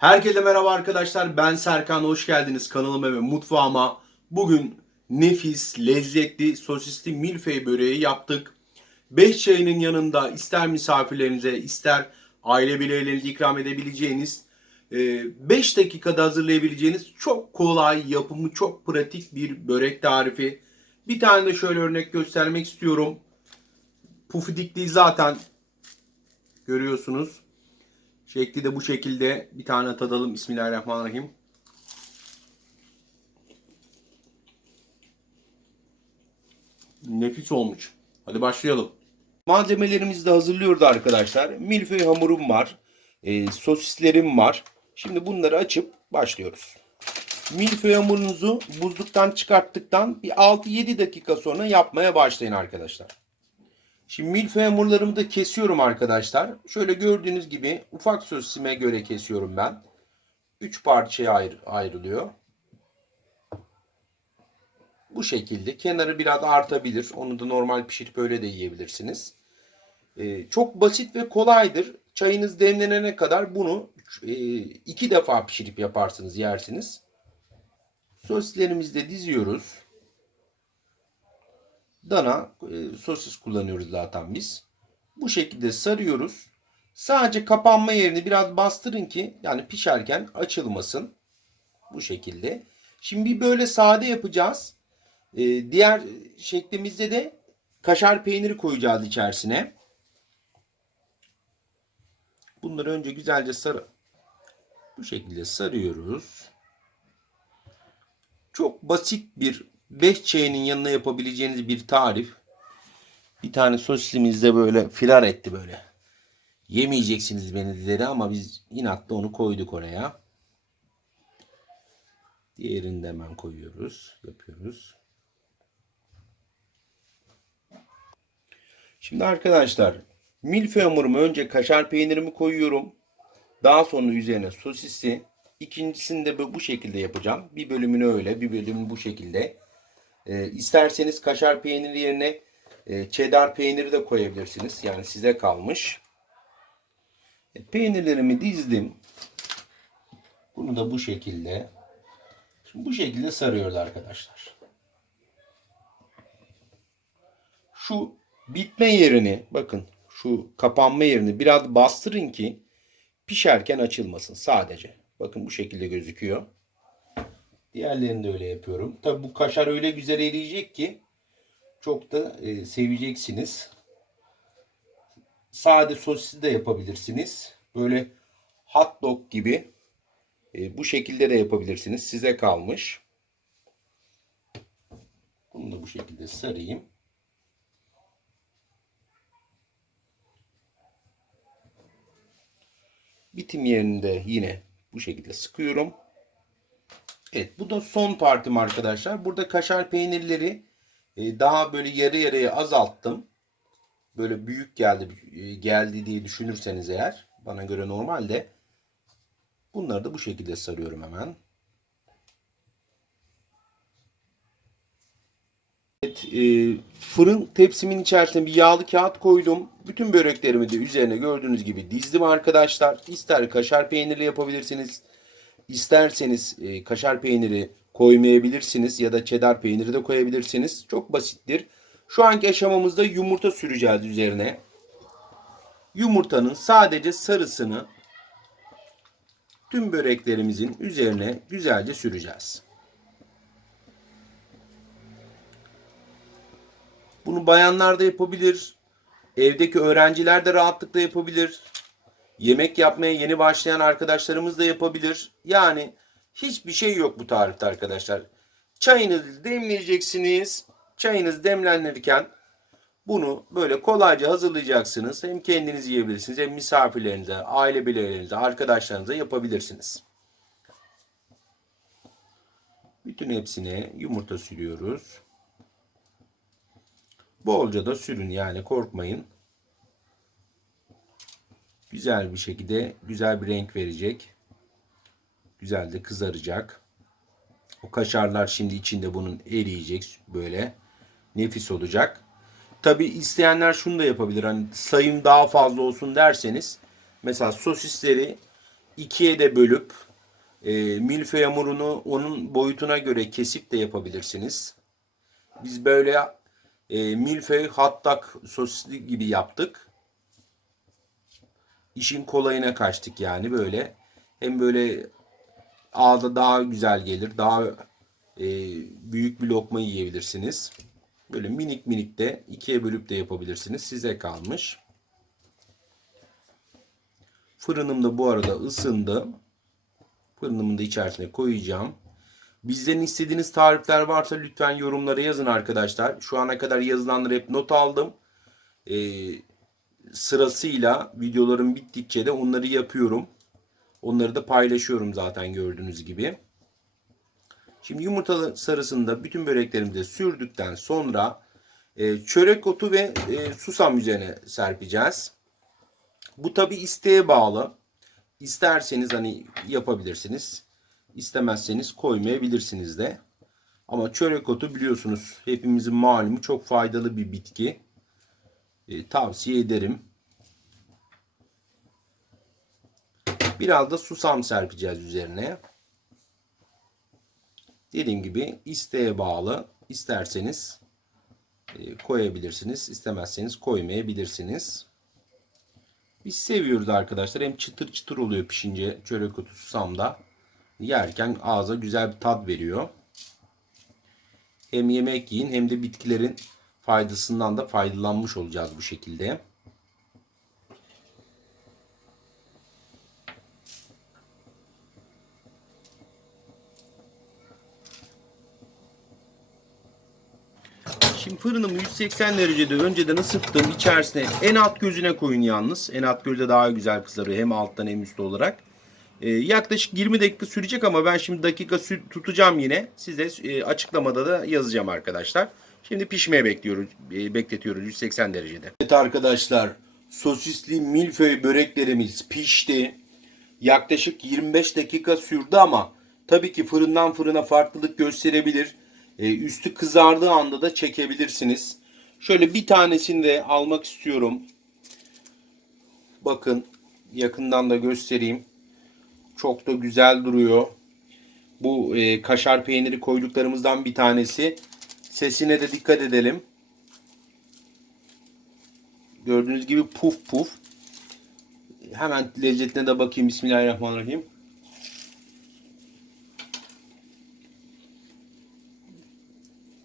Herkese merhaba arkadaşlar. Ben Serkan. Hoş geldiniz kanalıma ve mutfağıma. Bugün nefis, lezzetli, sosisli milföy böreği yaptık. 5 çayının yanında ister misafirlerinize ister aile bireylerinize ikram edebileceğiniz 5 dakikada hazırlayabileceğiniz çok kolay, yapımı çok pratik bir börek tarifi. Bir tane de şöyle örnek göstermek istiyorum. Pufidikliği zaten görüyorsunuz. Şekli de bu şekilde. Bir tane tadalım. Bismillahirrahmanirrahim. Nefis olmuş. Hadi başlayalım. Malzemelerimizi de hazırlıyoruz arkadaşlar. Milföy hamurum var. Sosislerim var. Şimdi bunları açıp başlıyoruz. Milföy hamurunuzu buzluktan çıkarttıktan bir 6-7 dakika sonra yapmaya başlayın arkadaşlar. Şimdi milföy hamurlarımı da kesiyorum arkadaşlar. Şöyle gördüğünüz gibi ufak sosisime göre kesiyorum ben. 3 parçaya ayrılıyor. Bu şekilde. Kenarı biraz artabilir. Onu da normal pişirip öyle de yiyebilirsiniz. Çok basit ve kolaydır. Çayınız demlenene kadar bunu 2 defa pişirip yaparsınız, yersiniz. Sosislerimizi de diziyoruz. Dana sosis kullanıyoruz zaten biz. Bu şekilde sarıyoruz. Sadece kapanma yerini biraz bastırın ki yani pişerken açılmasın. Bu şekilde. Şimdi bir böyle sade yapacağız. Diğer şeklimizde de kaşar peyniri koyacağız içerisine. Bunları önce güzelce bu şekilde sarıyoruz. Çok basit bir 5 çayının yanına yapabileceğiniz bir tarif. Bir tane sosisimiz de böyle firar etti böyle. Yemeyeceksiniz beni dedi ama biz inatla onu koyduk oraya. Diğerini de hemen koyuyoruz. Yapıyoruz. Şimdi arkadaşlar milföy hamurumu önce kaşar peynirimi koyuyorum. Daha sonra üzerine sosisi. İkincisini de bu şekilde yapacağım. Bir bölümünü öyle, bir bölümünü bu şekilde. İsterseniz kaşar peyniri yerine cheddar peyniri de koyabilirsiniz. Yani size kalmış. Peynirlerimi dizdim. Bunu da bu şekilde. Şimdi bu şekilde sarıyoruz arkadaşlar. Şu bitme yerini bakın şu kapanma yerini biraz bastırın ki pişerken açılmasın sadece. Bakın bu şekilde gözüküyor. Diğerlerini de öyle yapıyorum. Tabi bu kaşar öyle güzel eriyecek ki çok da seveceksiniz. Sade sosisi de yapabilirsiniz. Böyle hot dog gibi bu şekilde de yapabilirsiniz. Size kalmış. Bunu da bu şekilde sarayım. Bitim yerini de yine bu şekilde sıkıyorum. Evet, bu da son partim arkadaşlar. Burada kaşar peynirleri daha böyle yarı yarıya azalttım. Böyle büyük geldi diye düşünürseniz eğer bana göre normalde bunları da bu şekilde sarıyorum hemen. Evet, fırın tepsimin içerisine bir yağlı kağıt koydum. Bütün böreklerimi de üzerine gördüğünüz gibi dizdim arkadaşlar. İster kaşar peynirli yapabilirsiniz. İsterseniz kaşar peyniri koymayabilirsiniz ya da cheddar peyniri de koyabilirsiniz. Çok basittir. Şu anki aşamamızda yumurta süreceğiz üzerine. Yumurtanın sadece sarısını tüm böreklerimizin üzerine güzelce süreceğiz. Bunu bayanlar da yapabilir. Evdeki öğrenciler de rahatlıkla yapabilir. Yemek yapmaya yeni başlayan arkadaşlarımız da yapabilir. Yani hiçbir şey yok bu tarifte arkadaşlar. Çayınızı demleyeceksiniz. Çayınız demlenirken bunu böyle kolayca hazırlayacaksınız. Hem kendiniz yiyebilirsiniz hem misafirlerinize, aile bireylerinize, arkadaşlarınıza yapabilirsiniz. Bütün hepsine yumurta sürüyoruz. Bolca da sürün yani korkmayın. Güzel bir şekilde güzel bir renk verecek. Güzel de kızaracak. O kaşarlar şimdi içinde bunun eriyecek böyle. Nefis olacak. Tabi isteyenler şunu da yapabilir. Hani sayım daha fazla olsun derseniz mesela sosisleri ikiye de bölüp milföy hamurunu onun boyutuna göre kesip de yapabilirsiniz. Biz böyle milföy hattak sosisli gibi yaptık. İşin kolayına kaçtık yani böyle. Hem böyle ağda daha güzel gelir. Daha büyük bir lokma yiyebilirsiniz. Böyle minik minik de ikiye bölüp de yapabilirsiniz. Size kalmış. Fırınım da bu arada ısındı. Fırınımın da içerisine koyacağım. Bizden istediğiniz tarifler varsa lütfen yorumlara yazın arkadaşlar. Şu ana kadar yazılanları hep not aldım. Sırasıyla videolarım bittikçe de onları yapıyorum. Onları da paylaşıyorum zaten gördüğünüz gibi. Şimdi yumurta sarısını da bütün böreklerimize sürdükten sonra çörek otu ve susam üzerine serpeceğiz. Bu tabi isteğe bağlı. İsterseniz hani yapabilirsiniz. İstemezseniz koymayabilirsiniz de. Ama çörek otu biliyorsunuz hepimizin malumu çok faydalı bir bitki. Tavsiye ederim. Biraz da susam serpeceğiz üzerine. Dediğim gibi isteğe bağlı. İsterseniz koyabilirsiniz. İstemezseniz koymayabilirsiniz. Biz seviyoruz arkadaşlar. Hem çıtır çıtır oluyor pişince çörek otu susam da. Yerken ağza güzel bir tat veriyor. Hem yemek yiyin hem de bitkilerin faydasından da faydalanmış olacağız bu şekilde. Şimdi fırınımı 180 derecede önceden ısıttım. İçerisine en alt gözüne koyun yalnız. En alt gözde daha güzel kızarıyor. Hem alttan hem üstte olarak. Yaklaşık 20 dakika sürecek ama ben şimdi dakika tutacağım yine. Size açıklamada da yazacağım arkadaşlar. Şimdi pişmeye bekletiyoruz 180 derecede. Evet arkadaşlar, sosisli milföy böreklerimiz pişti. Yaklaşık 25 dakika sürdü ama tabii ki fırından fırına farklılık gösterebilir. Üstü kızardığı anda da çekebilirsiniz. Şöyle bir tanesini de almak istiyorum. Bakın yakından da göstereyim. Çok da güzel duruyor. Bu kaşar peyniri koyduklarımızdan bir tanesi. Sesine de dikkat edelim. Gördüğünüz gibi puf puf. Hemen lezzetine de bakayım. Bismillahirrahmanirrahim.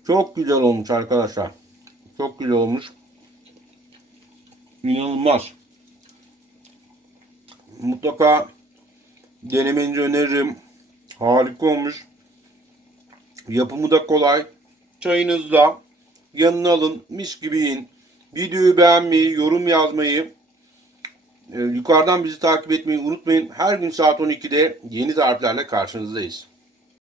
Çok güzel olmuş arkadaşlar. Çok güzel olmuş. İnanılmaz. Mutlaka denemenizi öneririm. Harika olmuş. Yapımı da kolay. Çayınızda yanına alın. Mis gibi yiyin. Videoyu beğenmeyi, yorum yazmayı, yukarıdan bizi takip etmeyi unutmayın. Her gün saat 12'de yeni tariflerle karşınızdayız.